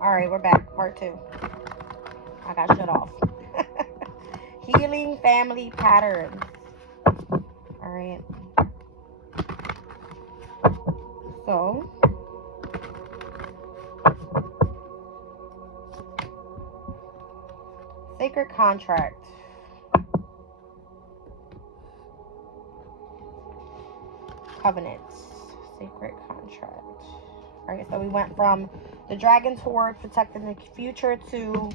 All right, we're back. Part 2. I got shut off. Healing family patterns. All right. So, sacred contract. Covenants. Sacred contract. All right, so we went from the dragon's hoard, protecting the future, to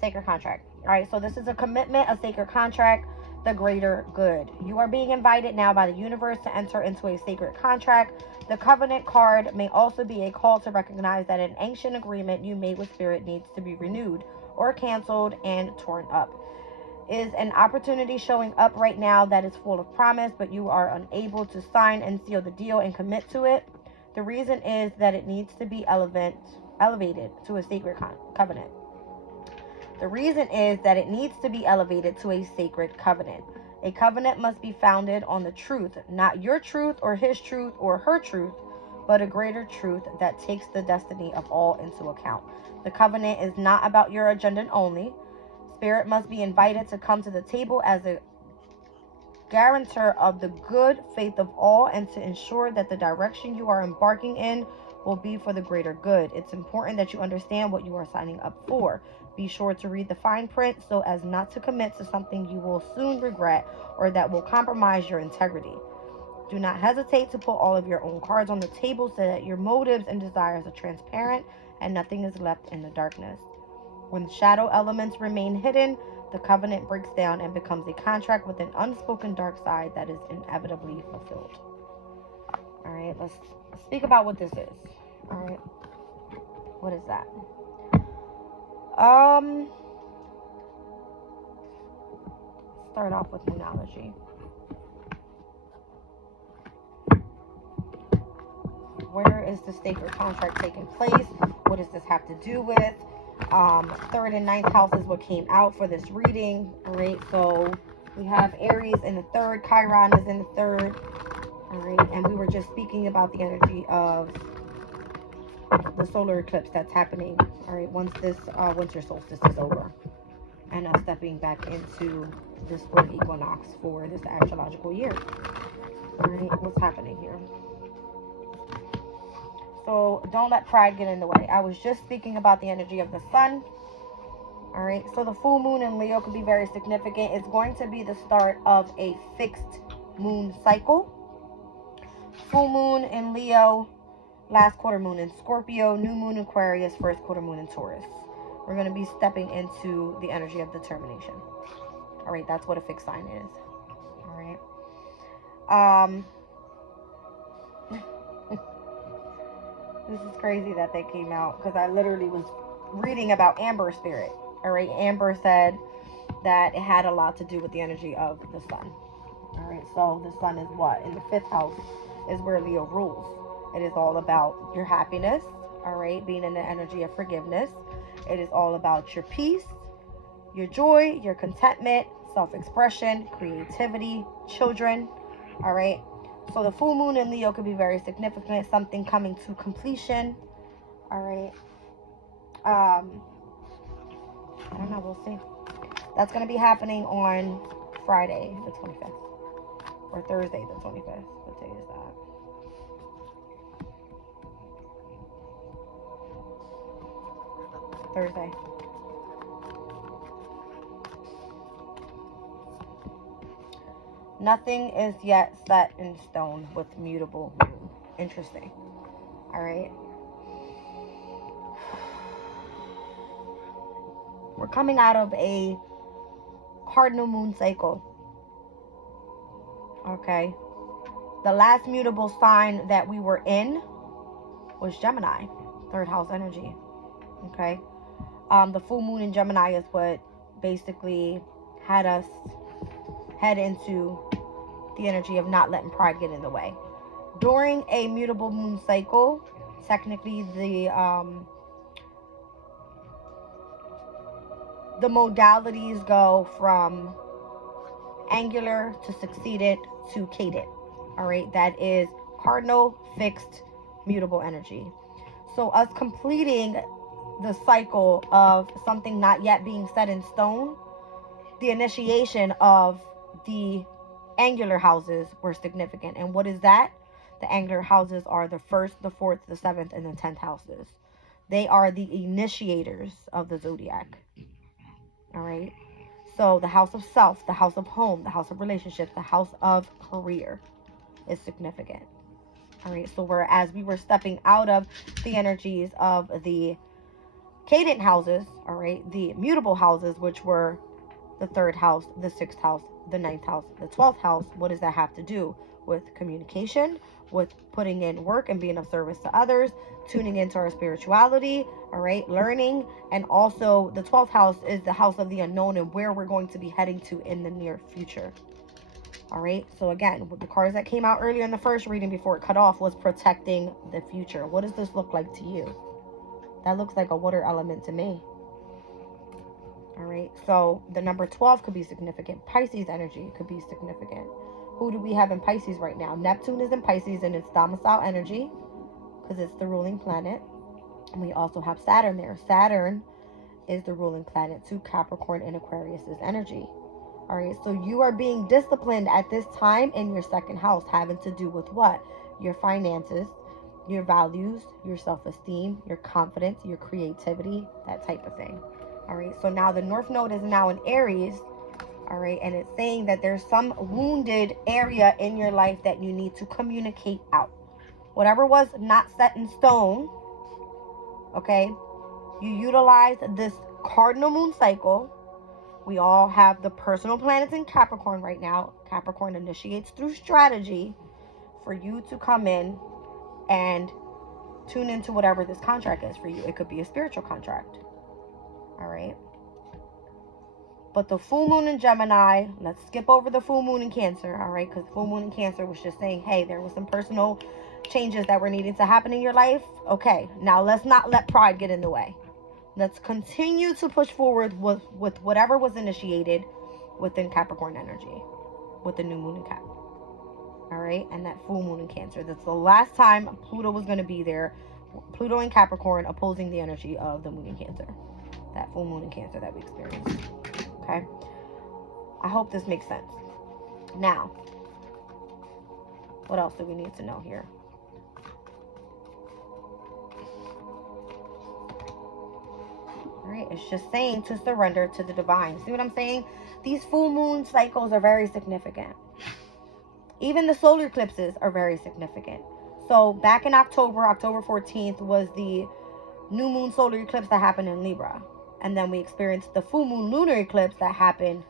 sacred contract. All right, so this is a commitment, a sacred contract, the greater good. You are being invited now by the universe to enter into a sacred contract. The covenant card may also be a call to recognize that an ancient agreement you made with spirit needs to be renewed or canceled and torn up. Is an opportunity showing up right now that is full of promise, but you are unable to sign and seal the deal and commit to it? The reason is that it needs to be elevated to a sacred covenant. The reason is that it needs to be elevated to a sacred covenant. A covenant must be founded on the truth, not your truth or his truth or her truth, but a greater truth that takes the destiny of all into account. The covenant is not about your agenda only. Spirit must be invited to come to the table as a guarantor of the good faith of all and to ensure that the direction you are embarking in will be for the greater good. It's important that you understand what you are signing up for. Be sure to read the fine print so as not to commit to something you will soon regret or that will compromise your integrity. Do not hesitate to put all of your own cards on the table so that your motives and desires are transparent and nothing is left in the darkness. When shadow elements remain hidden, the covenant breaks down and becomes a contract with an unspoken dark side that is inevitably fulfilled. All right, let's speak about what this is. All right, what is that? Start off with an analogy. Where is the sacred contract taking place? What does this have to do with? 3rd and 9th house is what came out for this reading. All right, so we have Aries in the 3rd, Chiron is in the 3rd. All right, and we were just speaking about the energy of the solar eclipse that's happening. All right, once this winter solstice is over, and stepping back into the spring equinox for this astrological year. All right, what's happening here? So don't let pride get in the way. I was just speaking about the energy of the sun. All right, so the full moon in Leo could be very significant. It's going to be the start of a fixed moon cycle. Full moon in Leo, last quarter moon in Scorpio, new moon in Aquarius, first quarter moon in Taurus. We're going to be stepping into the energy of determination. All right, that's what a fixed sign is. All right. This is crazy that they came out because I literally was reading about Amber spirit. All right, Amber said that it had a lot to do with the energy of the sun. All right, so the sun is what? In the 5th house is where Leo rules. It is all about your happiness, all right, being in the energy of forgiveness. It is all about your peace, your joy, your contentment, self-expression, creativity, children, all right. So the full moon in Leo could be very significant, something coming to completion, all right. I don't know, we'll see. That's going to be happening on Friday, the 25th, or Thursday, the 25th. What day is that? Thursday. Nothing is yet set in stone with mutable moon. Interesting. All right. We're coming out of a cardinal moon cycle. Okay. The last mutable sign that we were in was Gemini, 3rd house energy. Okay. The full moon in Gemini is what basically had us head into the energy of not letting pride get in the way. During a mutable moon cycle, technically the modalities go from angular to succeeded to cadent. All right, that is cardinal, fixed, mutable energy. So us completing the cycle of something not yet being set in stone, the initiation of the angular houses were significant. And what is that? The angular houses are the 1st, the 4th, the 7th, and the 10th houses. They are the initiators of the zodiac. All right. So the house of self, the house of home, the house of relationships, the house of career is significant. All right. So whereas we were stepping out of the energies of the cadent houses, all right, the mutable houses, which were the 3rd house, the 6th house, the 9th house, the 12th house, what does that have to do with communication, with putting in work and being of service to others, tuning into our spirituality, all right, learning. And also the 12th house is the house of the unknown and where we're going to be heading to in the near future. All right, so again, with the cards that came out earlier in the first reading before it cut off was protecting the future. What does this look like to you? That looks like a water element to me. All right, so the number 12 could be significant. Pisces energy could be significant. Who do we have in Pisces right now? Neptune is in Pisces and it's domicile energy because it's the ruling planet. And we also have Saturn there. Saturn is the ruling planet to Capricorn and Aquarius's energy. All right, so you are being disciplined at this time in your 2nd house, having to do with what? Your finances, your values, your self-esteem, your confidence, your creativity, that type of thing. All right, so now the North Node is now in Aries. All right, and it's saying that there's some wounded area in your life that you need to communicate out. Whatever was not set in stone, okay, you utilize this cardinal moon cycle. We all have the personal planets in Capricorn right now. Capricorn initiates through strategy for you to come in and tune into whatever this contract is for you. It could be a spiritual contract. All right. But the full moon in Gemini, let's skip over the full moon in Cancer, all right? Because the full moon in Cancer was just saying, hey, there was some personal changes that were needing to happen in your life. Okay, now let's not let pride get in the way. Let's continue to push forward with whatever was initiated within Capricorn energy, with the new moon in Cap. All right, and that full moon in Cancer. That's the last time Pluto was going to be there. Pluto in Capricorn opposing the energy of the moon in Cancer. That full moon in Cancer that we experienced. Okay, I hope this makes sense. Now, what else do we need to know here? All right, it's just saying to surrender to the divine. See what I'm saying? These full moon cycles are very significant. Even the solar eclipses are very significant. So back in October 14th was the new moon solar eclipse that happened in Libra. And then we experienced the full moon lunar eclipse that happened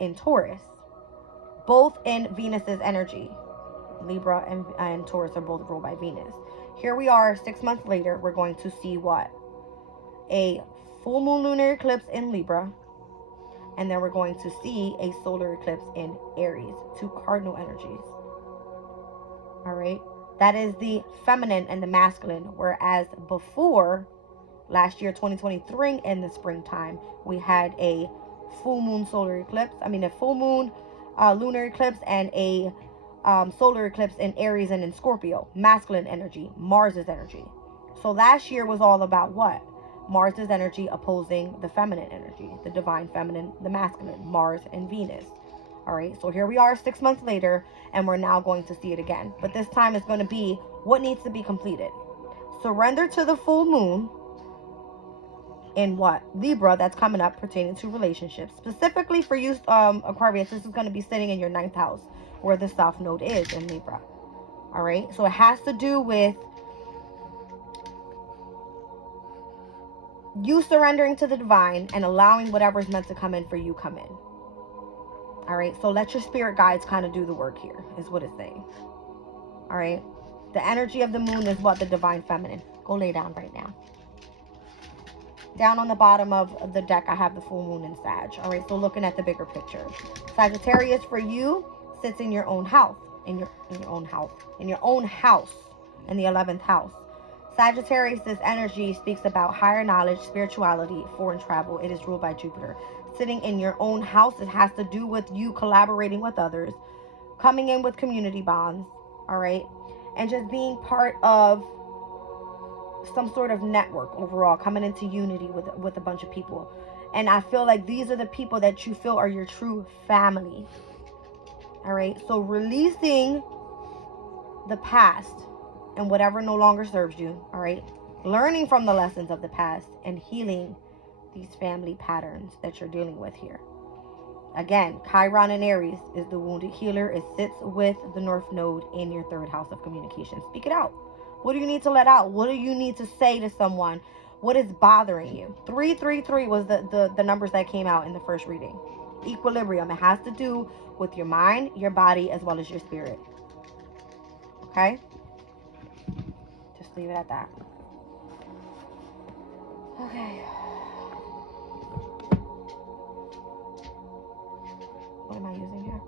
in Taurus. Both in Venus's energy. Libra and Taurus are both ruled by Venus. Here we are 6 months later. We're going to see what? A full moon lunar eclipse in Libra. And then we're going to see a solar eclipse in Aries. 2 cardinal energies. All right. That is the feminine and the masculine. Whereas before, last year, 2023, in the springtime, we had a full moon solar eclipse. A full moon lunar eclipse and a solar eclipse in Aries and in Scorpio. Masculine energy, Mars's energy. So last year was all about what? Mars's energy opposing the feminine energy, the divine feminine, the masculine, Mars and Venus. All right, so here we are 6 months later, and we're now going to see it again. But this time it's going to be what needs to be completed. Surrender to the full moon in what? Libra, that's coming up pertaining to relationships. Specifically for you, Aquarius, this is going to be sitting in your 9th house where the South Node is in Libra. All right, so it has to do with you surrendering to the divine and allowing whatever's meant to come in for you come in. All right, so let your spirit guides kind of do the work here, is what it's saying. All right, the energy of the moon is what? The divine feminine. Go lay down right now. Down on the bottom of the deck, I have the full moon in Sag. All right, so looking at the bigger picture. Sagittarius for you sits in your own house, in your own house, in the 11th house. Sagittarius' energy speaks about higher knowledge, spirituality, foreign travel. It is ruled by Jupiter. Sitting in your own house, it has to do with you collaborating with others, coming in with community bonds, all right, and just being part of some sort of network overall, coming into unity with a bunch of people. And I feel like these are the people that you feel are your true family. All right. So releasing the past and whatever no longer serves you. All right. Learning from the lessons of the past and healing these family patterns that you're dealing with here. Again, Chiron in Aries is the wounded healer. It sits with the North Node in your third house of communication. Speak it out. What do you need to let out? What do you need to say to someone? What is bothering you? 333 was the numbers that came out in the first reading. Equilibrium. It has to do with your mind, your body, as well as your spirit. Okay? Just leave it at that. Okay. What am I using here?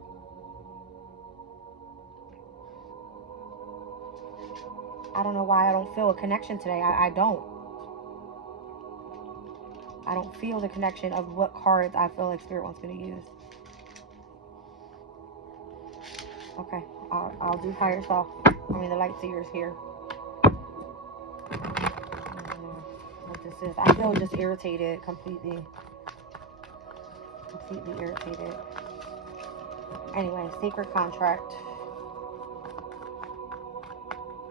I don't know why I don't feel a connection today. I don't feel the connection of what cards I feel like Spirit wants me to use. Okay, I'll do higher self. I mean, the light seers here. I don't know what this is. I feel just irritated, completely irritated. Anyway, sacred contract.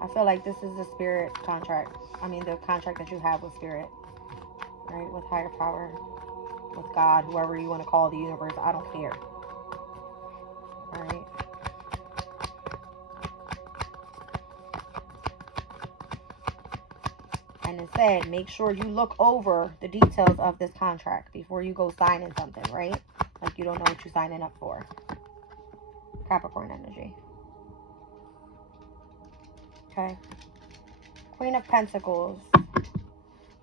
I feel like this is the spirit contract. I mean, the contract that you have with spirit, right? With higher power, with God, whoever you want to call the universe. I don't care. All right. And it said, make sure you look over the details of this contract before you go signing something, right? Like you don't know what you're signing up for. Capricorn energy. Okay. Queen of Pentacles.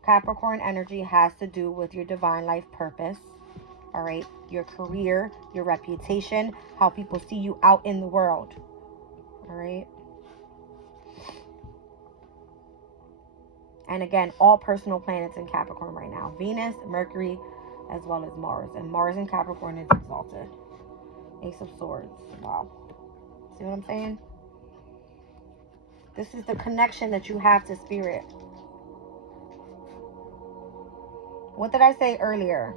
Capricorn energy has to do with your divine life purpose. All right. Your career, your reputation, how people see you out in the world. All right. And again, all personal planets in Capricorn right now. Venus, Mercury, as well as Mars. And Mars in Capricorn is exalted. Ace of Swords. Wow. See what I'm saying? This is the connection that you have to spirit. What did I say earlier?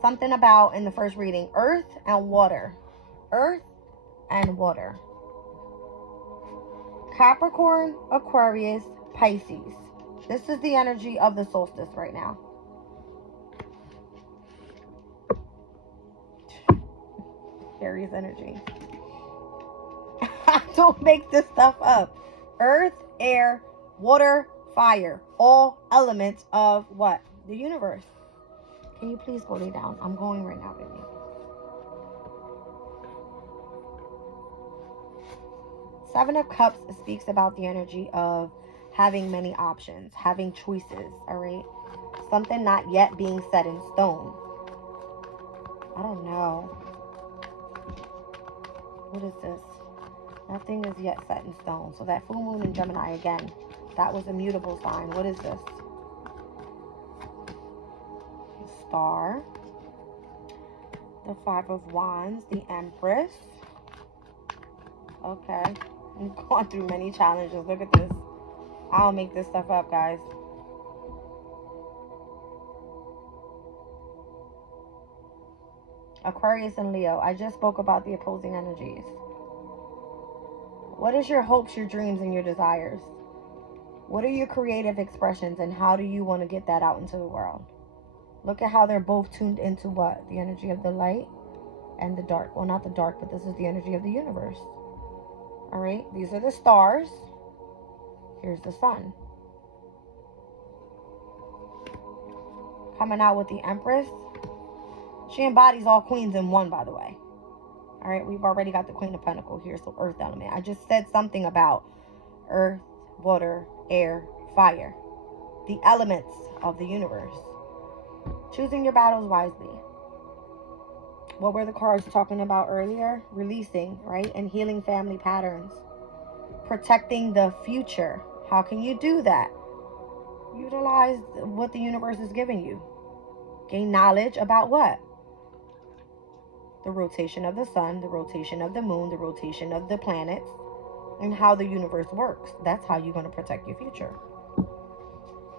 Something about, in the first reading, earth and water. Earth and water. Capricorn, Aquarius, Pisces. This is the energy of the solstice right now. Aries energy. Don't make this stuff up. Earth, air, water, fire. All elements of what? The universe. Can you please go lay down? I'm going right now, baby. Seven of Cups speaks about the energy of having many options, having choices, all right? Something not yet being set in stone. I don't know. What is this? Nothing is yet set in stone. So that full moon in Gemini again, that was a mutable sign. What is this? The Star. The Five of Wands. The Empress. Okay. We've gone through many challenges. Look at this. I'll make this stuff up, guys. Aquarius and Leo. I just spoke about the opposing energies. What is your hopes, your dreams, and your desires? What are your creative expressions, and how do you want to get that out into the world? Look at how they're both tuned into what? The energy of the light and the dark. Well, not the dark, but this is the energy of the universe. All right? These are the stars. Here's the sun. Coming out with the Empress. She embodies all queens in one, by the way. All right, we've already got the Queen of Pentacles here, so earth element. I just said something about earth, water, air, fire. The elements of the universe. Choosing your battles wisely. What were the cards talking about earlier? Releasing, right? And healing family patterns. Protecting the future. How can you do that? Utilize what the universe is giving you. Gain knowledge about what? The rotation of the sun, the rotation of the moon, the rotation of the planets, and how the universe works. That's how you're going to protect your future.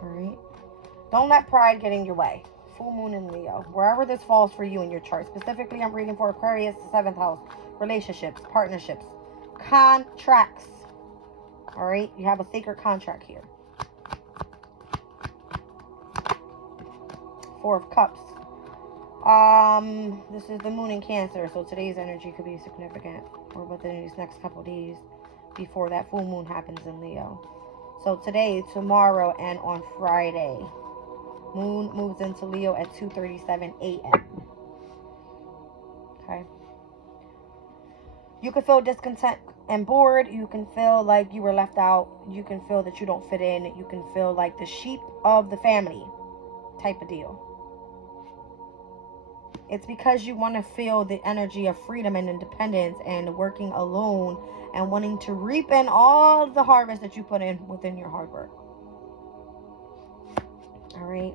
All right. Don't let pride get in your way. Full moon in Leo. Wherever this falls for you in your chart. Specifically, I'm reading for Aquarius, the 7th house. Relationships, partnerships, contracts. All right. You have a sacred contract here. 4 of Cups. This is the moon in Cancer. So today's energy could be significant. Or within these next couple days before that full moon happens in Leo. So today, tomorrow, and on Friday, moon moves into Leo at 2:37 a.m. Okay. You can feel discontent and bored. You can feel like you were left out. You can feel that you don't fit in. You can feel like the sheep of the family type of deal. It's because you want to feel the energy of freedom and independence and working alone and wanting to reap in all the harvest that you put in within your hard work. All right.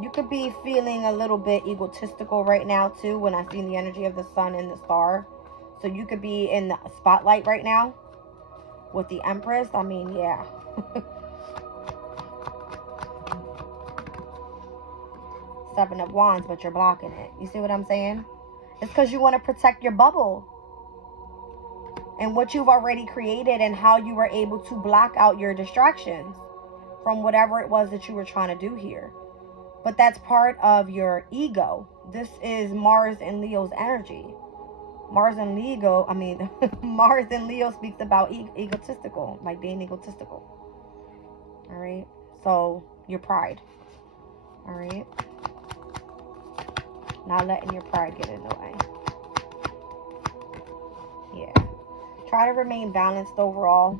You could be feeling a little bit egotistical right now too when I see the energy of the sun and the star. So you could be in the spotlight right now with the Empress. I mean, yeah. Seven of Wands, but you're blocking it. You see what I'm saying? It's because you want to protect your bubble and what you've already created and how you were able to block out your distractions from whatever it was that you were trying to do here. But that's part of your ego. This is Mars and Leo's energy. Mars and Leo, Mars and Leo speaks about egotistical, like being egotistical. All right. So your pride. All right. Not letting your pride get in the way. Yeah. Try to remain balanced overall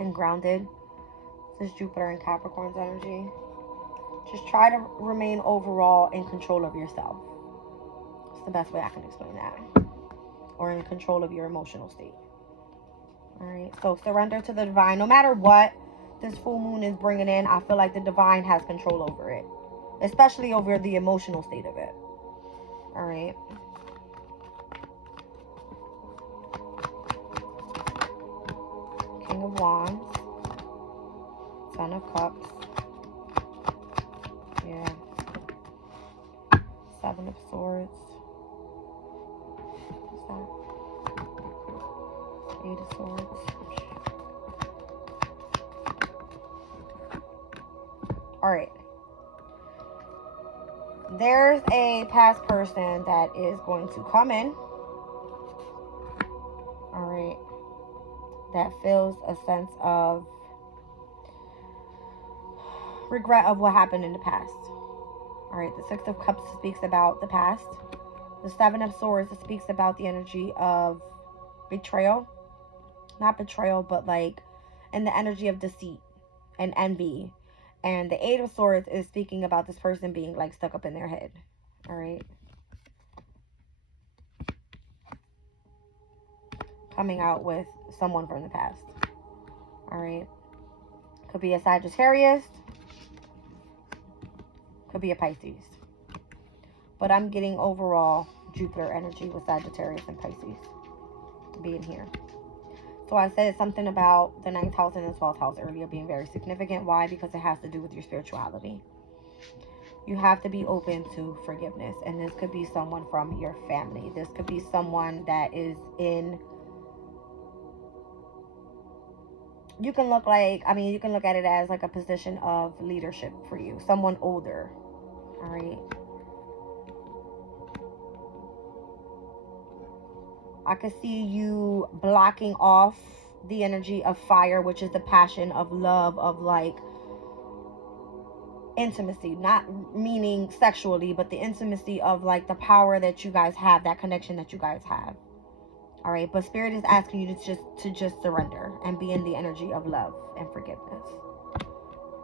and grounded. This is Jupiter and Capricorn's energy. Just try to remain overall in control of yourself. It's the best way I can explain that. Or in control of your emotional state. Alright, so surrender to the divine. No matter what this full moon is bringing in, I feel like the divine has control over it. Especially over the emotional state of it. Alright. King of Wands. Son of Cups. Yeah. 7 of Swords. What's that? 8 of Swords. Alright. There's a past person that is going to come in. Alright. That feels a sense of regret of what happened in the past. Alright, the 6 of Cups speaks about the past. The 7 of Swords speaks about the energy of betrayal. Not betrayal, but like in the energy of deceit and envy. And the 8 of Swords is speaking about this person being like stuck up in their head. Alright. Coming out with someone from the past. Alright. Could be a Sagittarius. Could be a Pisces. But I'm getting overall Jupiter energy with Sagittarius and Pisces being here. So I said something about the 9th house and the 12th house earlier being very significant. Why? Because it has to do with your spirituality. You have to be open to forgiveness. And this could be someone from your family. This could be someone that is in... You can look like... you can look at it as like a position of leadership for you. Someone older. Alright. I could see you blocking off the energy of fire, which is the passion of love, of like intimacy, not meaning sexually, but the intimacy of like the power that you guys have, that connection that you guys have. All right, but Spirit is asking you to just surrender and be in the energy of love and forgiveness.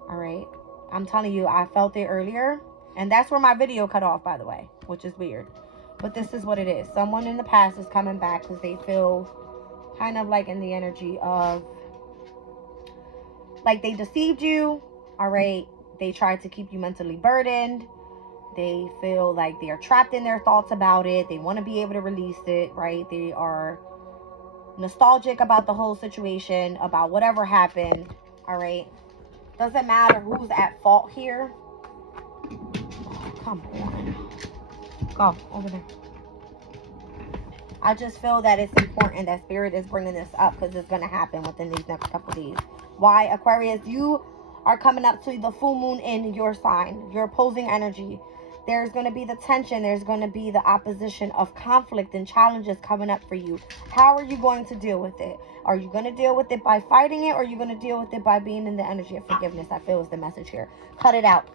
All right, I'm telling you, I felt it earlier, and that's where my video cut off, by the way, which is weird. But this is what it is. Someone in the past is coming back because they feel kind of like in the energy of like they deceived you. All right. They tried to keep you mentally burdened. They feel like they are trapped in their thoughts about it. They want to be able to release it. Right. They are nostalgic about the whole situation, about whatever happened. All right. Doesn't matter who's at fault here. Oh, come on. Go over there. I just feel that it's important that Spirit is bringing this up because it's going to happen within these next couple days. Why, Aquarius? You are coming up to the full moon in your sign, your opposing energy. There's going to be the tension. There's going to be the opposition of conflict and challenges coming up for you. How are you going to deal with it? Are you going to deal with it by fighting it, or are you going to deal with it by being in the energy of forgiveness? I feel is the message here. Cut it out.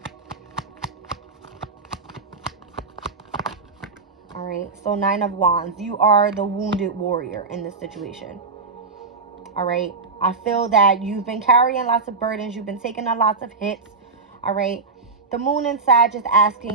All right, so 9 of Wands. You are the wounded warrior in this situation. All right, I feel that you've been carrying lots of burdens. You've been taking a lots of hits. All right, the moon in Sag is asking